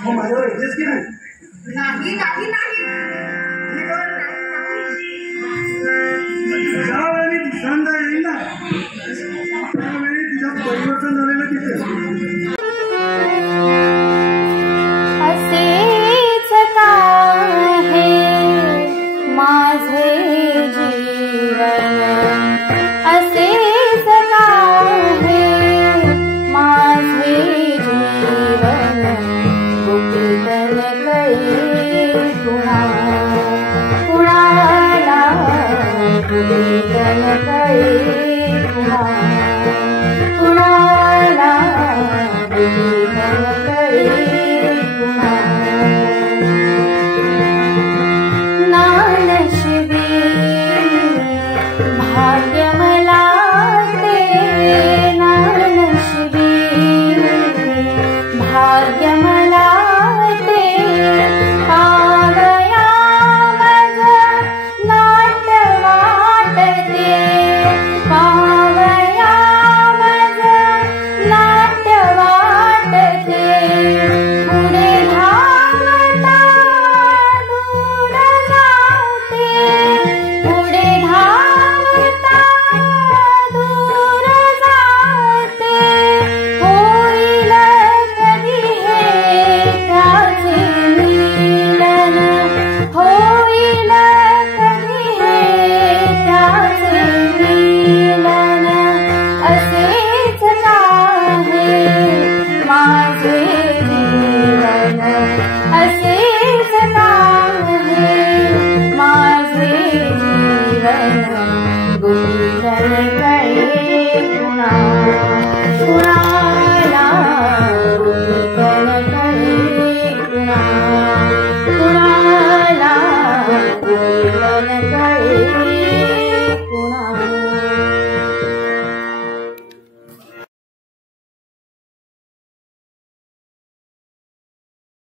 मग माझ्यावर येतेच की नाही? नाही नाही नाही ज्यावेळी दुसऱ्यांदा येईल ना त्यावेळी तुझ्या परिवर्तन झालेलं दिसेल. असेच का आहे माझे जीवन, असेच का आहे माझे जीवन, गुपितन कळे कुणाला गुपितन कळे कुणाला गुपितन कळे नानशिबी भाग्य मला ते, नानशिबी भाग्य मला ते, पावया मज नाट्य वाटते, पावया मज नाट्य वाटते, पुढे धावता दूर जाते, पुढे धावता दूर जाते, होईल कधी हे त्याचे मिलन, होईल कधी हे त्याचे मिलन, असेच का आहे माझे जीवन, असेच का आहे माझे जीवन, गुपितन कळे कुणाला गुपितन कळे कुणाला गुपितन कळे